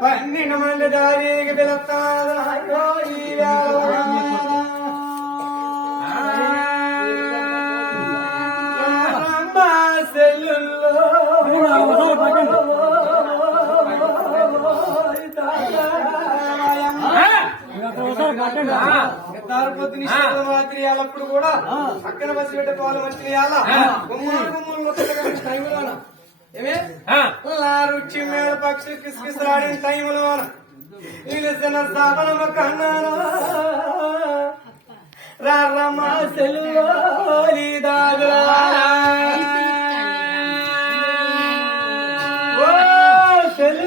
పన్నెండు మంది దారికి పిలుస్తాదో ఈ వేళ. రామ సెల్లుల్లో తారపతి అప్పుడు కూడా పక్కన బస్సు పెట్టే పాలు మంచి గుమ్మలు గుమ్మలు ఏమే లారుచి మేడ పక్షి కిస్కిసలాడిన టైంలోన నిలిసిన స్థాపన కన్నాను రమా సెల్లు